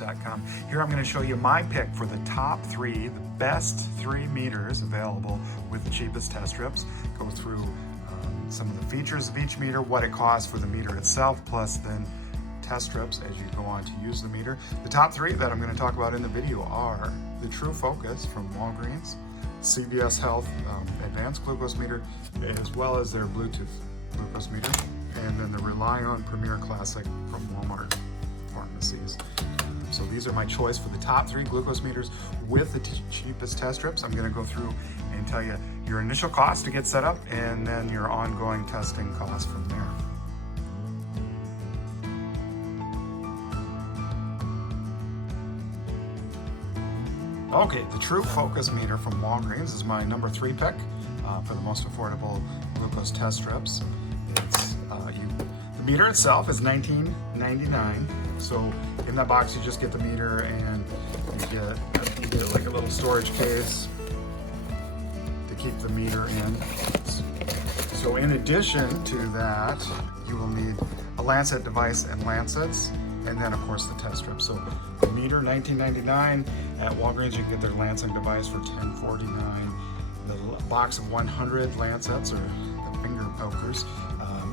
CVSHealthAdvanced.com. Here I'm going to show you my pick for the top 3, the best 3 meters available with the cheapest test strips. Go through some of the features of each meter, what it costs for the meter itself, plus then test strips as you go on to use the meter. The top 3 that I'm going to talk about in the video are the True Focus from Walgreens, CVS Health Advanced glucose meter, as well as their Bluetooth glucose meter, and then the ReliOn Premier Classic from Walmart pharmacies. So these are my choice for the top 3 glucose meters with the cheapest test strips. I'm going to go through and tell you your initial cost to get set up and then your ongoing testing costs from there. Okay, the True Focus meter from Walgreens is my number 3 pick for the most affordable glucose test strips. The meter itself is $19.99. So in that box you just get the meter and you get like a little storage case to keep the meter in. So in addition to that, you will need a Lancet device and Lancets, and then of course the test strip. So the meter, $19.99. At Walgreens you can get their Lancet device for $10.49. The box of 100 Lancets, or the finger pokers,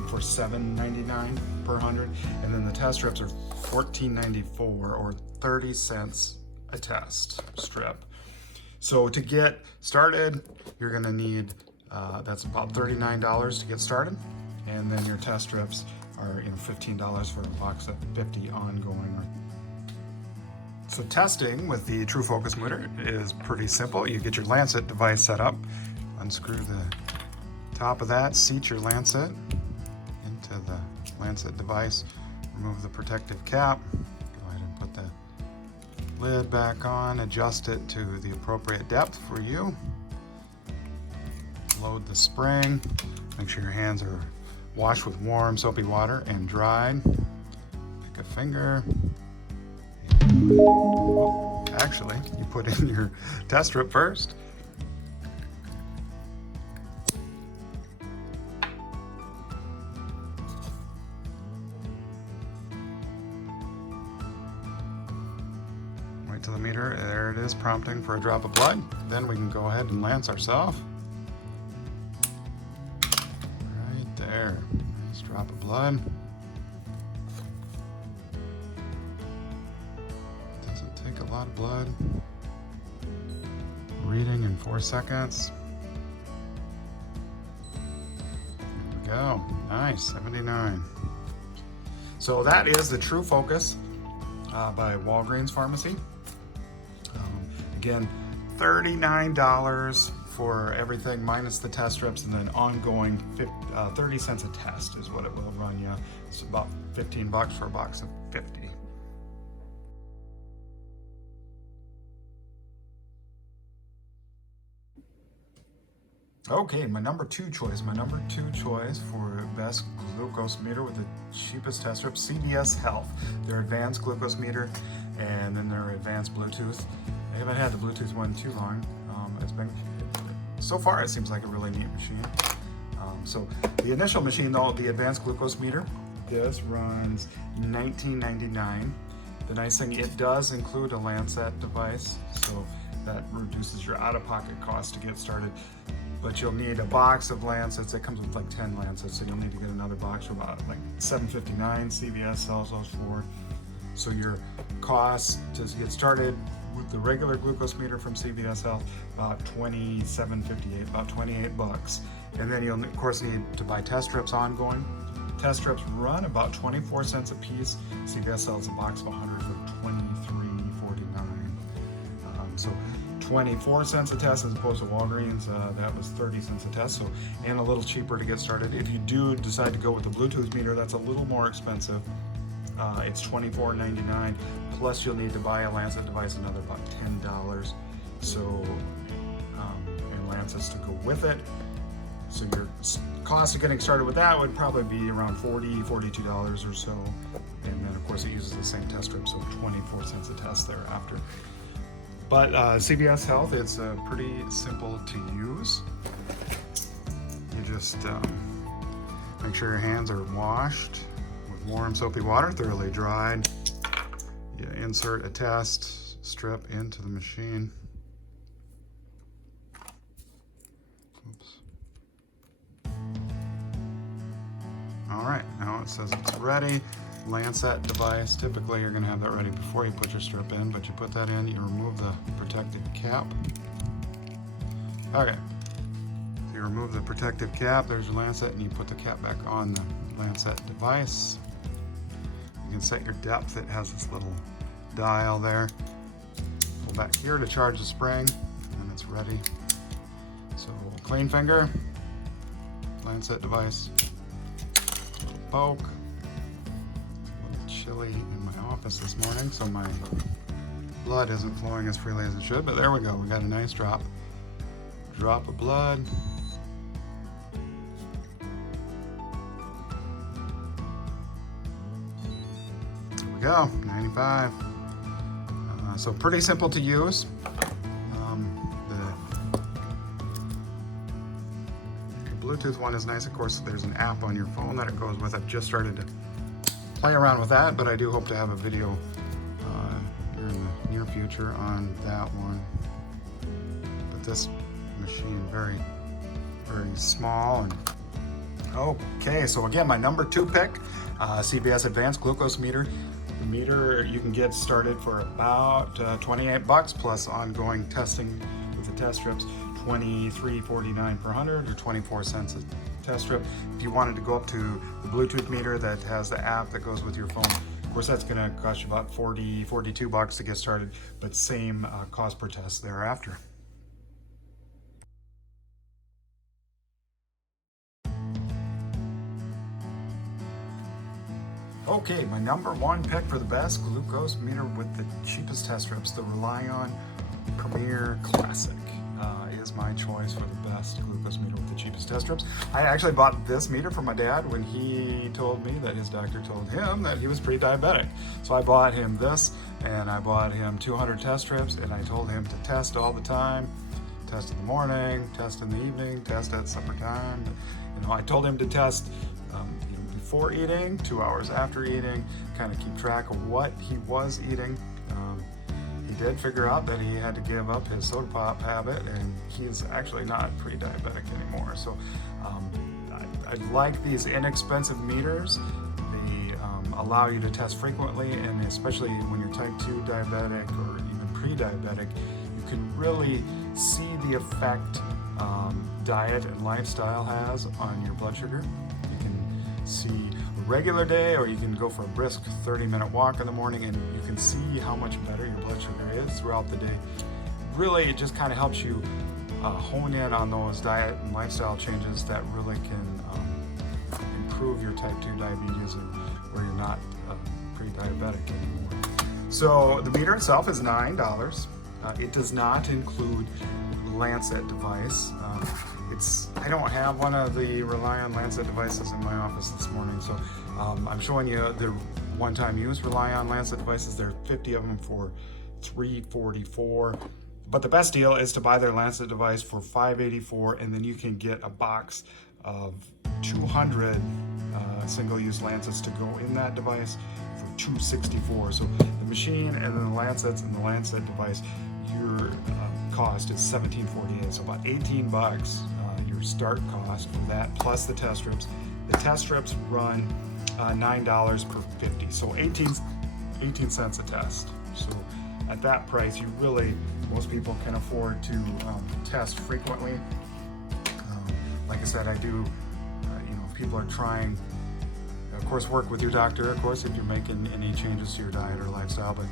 for $7.99 per 100. And then the test strips are $14.94, or 30 cents a test strip. So to get started, you're gonna need, that's about $39 to get started. And then your test strips are $15 for a box of 50 ongoing. So testing with the True Focus meter is pretty simple. You get your Lancet device set up, unscrew the top of that, seat your Lancet into the Lancet device, remove the protective cap, go ahead and put the lid back on, adjust it to the appropriate depth for you. Load the spring, make sure your hands are washed with warm soapy water and dried. Pick a finger. Actually, you put in your test strip first. Wait till the meter, there it is, prompting for a drop of blood. Then we can go ahead and lance ourselves. Right there, nice drop of blood. Take a lot of blood. Reading in 4 seconds. There we go. Nice, 79. So that is the True Focus by Walgreens Pharmacy. Again, $39 for everything minus the test strips, and then ongoing 30 cents a test is what it will run you. It's about $15 for a box of 50. Okay, my number 2 choice for best glucose meter with the cheapest test strip, CVS Health, their advanced glucose meter, and then their advanced Bluetooth. I haven't had the Bluetooth one too long. So far it seems like a really neat machine. So the initial machine though, the advanced glucose meter, this runs $19.99. The nice thing, it does include a Lancet device, so that reduces your out-of-pocket cost to get started. But you'll need a box of Lancets. It comes with like 10 Lancets, so you'll need to get another box for about like $7.59. CVS sells those for. So your cost to get started with the regular glucose meter from CVS Health, about $27.58, about $28. And then you'll of course need to buy test strips ongoing. Test strips run about 24 cents a piece. CVS sells a box of 100 for $23.49. So 24 cents a test as opposed to Walgreens, that was 30 cents a test, so, and a little cheaper to get started. If you do decide to go with the Bluetooth meter, that's a little more expensive. It's $24.99, plus you'll need to buy a Lancet device, another about $10. So, and Lancets to go with it. So your cost of getting started with that would probably be around $40, $42 or so. And then of course it uses the same test strip, so 24 cents a test thereafter. But CVS Health, it's pretty simple to use. You just make sure your hands are washed with warm soapy water, thoroughly dried. you insert a test strip into the machine. Oops. All right, now it says it's ready. Lancet device, typically you're gonna have that ready before you put your strip in, but you put that in, you remove the protective cap. Okay, so you remove the protective cap, there's your Lancet, and you put the cap back on the Lancet device. You can set your depth, it has this little dial there. Pull back here to charge the spring, and it's ready. So clean finger, Lancet device, poke. Chilly in my office this morning, so my blood isn't flowing as freely as it should, but there we go. We got a nice drop of blood. There we go, 95. So pretty simple to use. The Bluetooth one is nice. Of course, there's an app on your phone that it goes with. I've just started to play around with that, but I do hope to have a video here in the near future on that one. But this machine, very, very small. And okay, so again, my number 2 pick, CVS Advanced glucose meter. The meter you can get started for about $28 plus ongoing testing with the test strips, $23.49 per 100 or 24 cents a test strip. If you wanted to go up to the Bluetooth meter that has the app that goes with your phone, of course that's going to cost you about $42 to get started, but same cost per test thereafter. Okay, my number 1 pick for the best glucose meter with the cheapest test strips, the ReliOn Premier Classic. Is my choice for the best glucose meter with the cheapest test strips. I actually bought this meter for my dad when he told me that his doctor told him that he was pre-diabetic. So I bought him this, and I bought him 200 test strips, and I told him to test all the time. Test in the morning, test in the evening, test at supper time. I told him to test before eating, 2 hours after eating, kind of keep track of what he was eating. He did figure out that he had to give up his soda pop habit, and he's actually not pre-diabetic anymore. So I like these inexpensive meters. They allow you to test frequently, and especially when you're type 2 diabetic or even pre-diabetic, you can really see the effect diet and lifestyle has on your blood sugar. You can see a regular day, or you can go for a brisk 30-minute walk in the morning, and you can see how much better your blood sugar is throughout the day. Really, it just kind of helps you hone in on those diet and lifestyle changes that really can improve your type 2 diabetes, and where you're not pre-diabetic anymore. So the meter itself is $9. It does not include Lancet device. I don't have one of the ReliOn Lancet devices in my office this morning, so I'm showing you the one-time use ReliOn Lancet devices. There are 50 of them for $344, but the best deal is to buy their Lancet device for $584, and then you can get a box of 200 single-use Lancets to go in that device for $264. So the machine and then the Lancets and the Lancet device, your cost is $17.48, so about $18 your start cost for that, plus the test strips. The test strips run $9 per 50, so 18 cents a test. So at that price, most people can afford to test frequently. Like I said, I do, if people are trying, of course, work with your doctor, of course, if you're making any changes to your diet or lifestyle, but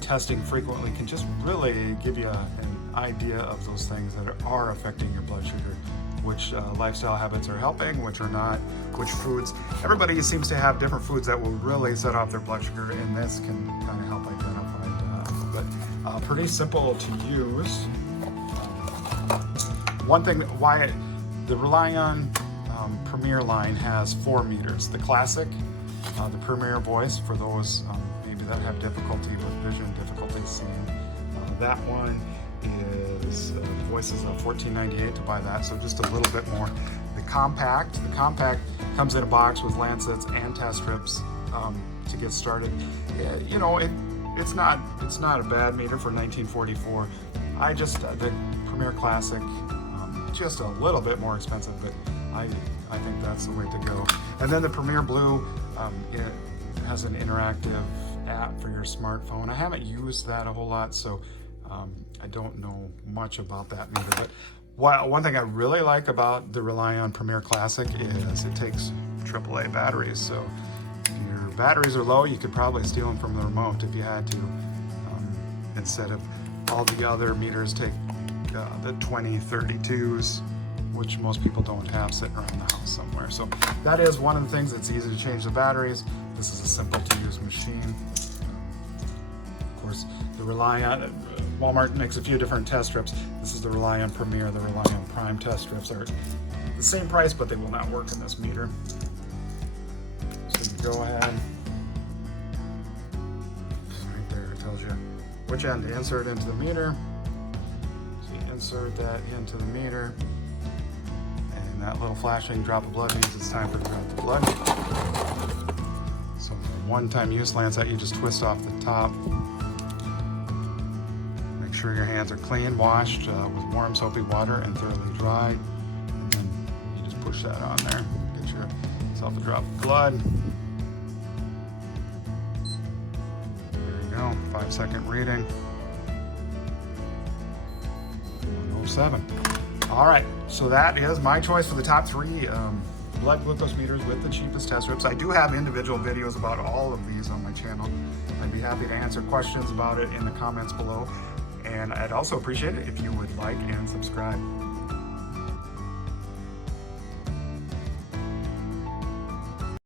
testing frequently can just really give you an idea of those things that are affecting your blood sugar, which lifestyle habits are helping, which are not, which foods. Everybody seems to have different foods that will really set off their blood sugar, and this can kind of help identify that. But pretty simple to use. One thing why the ReliOn Premier line has 4 meters. The Classic, the Premier Voice for those maybe that have difficulty with vision, difficulty seeing. That one is Voice is $14.98 to buy that, so just a little bit more. The Compact comes in a box with Lancets and test strips. to get started. You know, it's not a bad meter for 1944. I just the Premier Classic, just a little bit more expensive, but I think that's the way to go. And then the Premier Blue, it has an interactive app for your smartphone. I haven't used that a whole lot, so I don't know much about that meter. But one thing I really like about the ReliOn Premier Classic is it takes AAA batteries. So if your batteries are low, you could probably steal them from the remote if you had to, instead of all the other meters take the 2032s, which most people don't have sitting around the house somewhere. So that is one of the things that's easy to change the batteries. This is a simple to use machine. Of course, the ReliOn, Walmart makes a few different test strips. This is the ReliOn Premier, the ReliOn Prime test strips are the same price, but they will not work in this meter. So you go ahead, right there, it tells you which end to insert into the meter. So you insert that into the meter, and that little flashing drop of blood means it's time for to drop the blood. So for one-time use Lancet, you just twist off the top. Make sure your hands are clean, washed with warm soapy water and thoroughly dried. And then you just push that on there. Get yourself a drop of blood. There you go, 5-second reading. 107. All right, so that is my choice for the top 3 blood glucose meters with the cheapest test strips. I do have individual videos about all of these on my channel. I'd be happy to answer questions about it in the comments below. And I'd also appreciate it if you would like and subscribe.